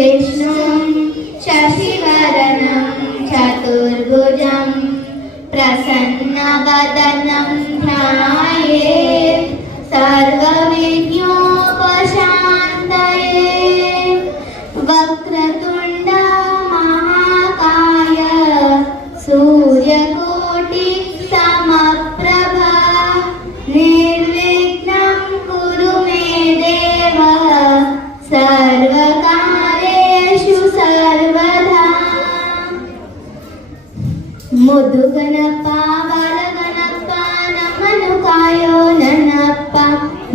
विष्णुं शशिवर्णं चतुर्भुजं प्रसन्नवदनं ध्यायेत् सर्वविघ्नोपशान्तये। वक्रतुण्ड महाकाय सूर्यकोटिसमप्रभा निर्विघ्नं कुरु मे देव सर्वकार्येषु सर्वदा। ಮುದುಗನಪ್ಪ ಬಾಲಗನಪ್ಪ ನಮ್ಮನ್ನು ಕಾಯೋ ನನ್ನಪ್ಪ,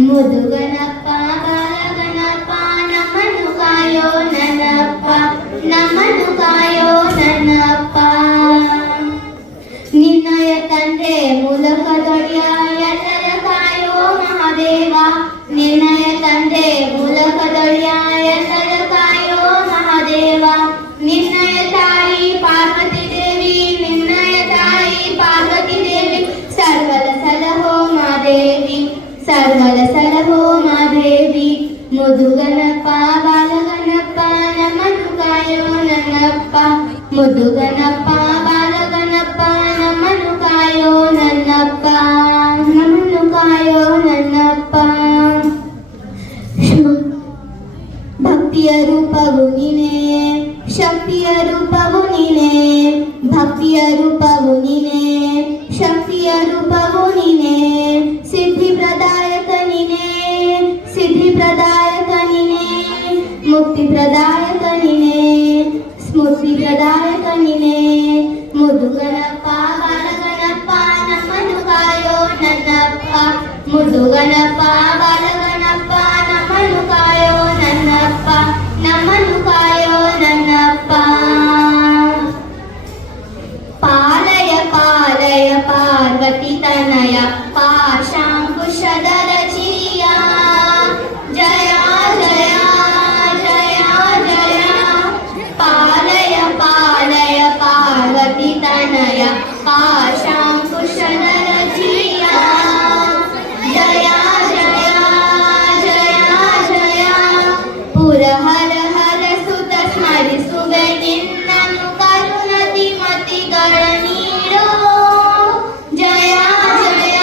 ಮುದುಗನಪ್ಪ ಬಾಲಗನಪ್ಪ ನಮ್ಮನ್ನು ಕಾಯೋ ನನ್ನಪ್ಪ, ನಮ್ಮನ್ನು ಕಾಯೋ ನನ್ನಪ್ಪ. ನಿನ್ನಯ ತಂದೆ ಮೂಲಕದೊಡೆಯ ಎಲ್ಲರ ಕಾಯೋ ಮಹಾದೇವ, ನಿನ್ನಯ ತಂದೆ ಮೂಲಕದೊಡೆಯ ಎಲ್ಲರ ಕಾಯೋ ಮಹಾದೇವ. ನಿನ್ನಯ ತಾಯಿ ಪಾರ್ವತಿ ದೇವಿ, ನಿನ್ನಯ ತಾಯಿ ಪಾರ್ವತಿ ದೇವಿ ಸರ್ವಲ ಸಲಹೋ ಮಾದೇವಿ, ಸರ್ವಲ ಸಲಹೋ ಮಾದೇವಿ. ಮುದುಗನಪ್ಪ ಬಾಲಗನಪ್ಪ ನಮ್ಮನ್ನು ಕಾಯೋ ನನ್ನಪ್ಪ, ಮುದುಗನಪ್ಪ ಬಾಲಗನಪ್ಪ ನಮ್ಮನ್ನು ಕಾಯೋ ನನ್ನಪ್ಪ, ನಮ್ಮನ್ನು ಕಾಯೋ ನನ್ನಪ್ಪ. ಭಕ್ತಿಯ ರೂಪವು ನೀನೇ, ಶಕ್ತಿಯ ರೂಪವು ನೀನೇ, ಭಕ್ತಿಯ ರೂಪವು ನೀನೇ, ಶಕ್ತಿಯ ರೂಪವು ನೀನೇ. ಸಿದ್ಧಿ ಪ್ರದಾಯಕ ನೀನೇ, ಸಿದ್ಧಿ ಪ್ರದಾಯಕ ನೀನೇ, ಮುಕ್ತಿ ಪ್ರದಾಯಕ ನೀನೇ, ಸ್ಮೃತಿ ಪ್ರದಾಯಕ ನೀನೇ. ಮುದುಗನಪ್ಪ ಬಾಲಗನಪ್ಪ ನಮ್ಮನ್ನು ಕಾಯೋ ನನ್ನಪ್ಪ, ಮುದುಗನಪ್ಪ ಬಾಲಗನಪ್ಪ ನಮ್ಮನ್ನು ಕಾಯೋ ನನ್ನಪ್ಪ, ನಮ್ಮನ್ನು ಕಾಯೋ ನನ್ನಪ್ಪ. ಪಾಲಯ ಪಾಲಯ ಪಾರ್ವತಿ ತನಯ ಪಾಶಾಂಕುಶಧರ ಚಿಯ, ಜಯ ಜಯ ಜಯ ಜಯ. ಪಾಲಯ ಪಾಲಯ ಪಾರ್ವತಿ ತನಯ ಪಾಶಾಂಕುಶಧರ ಚಿಯ, ಜಯ ಜಯ ಜಯ ಜಯ. ಪುರಹರ ಹರ ಸುತ ಸ್ಮರಿಸುವೆ ನಿನ್ನನ್ನು ಕರುಣದಿ ಮತಿಗಳ ನೀಡೋ, ಜಯ ಜಯ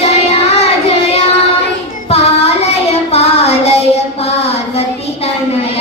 ಜಯ ಜಯ. ಪಾಲಯ ಪಾಲಯ ಪಾರ್ವತಿ ತನಯ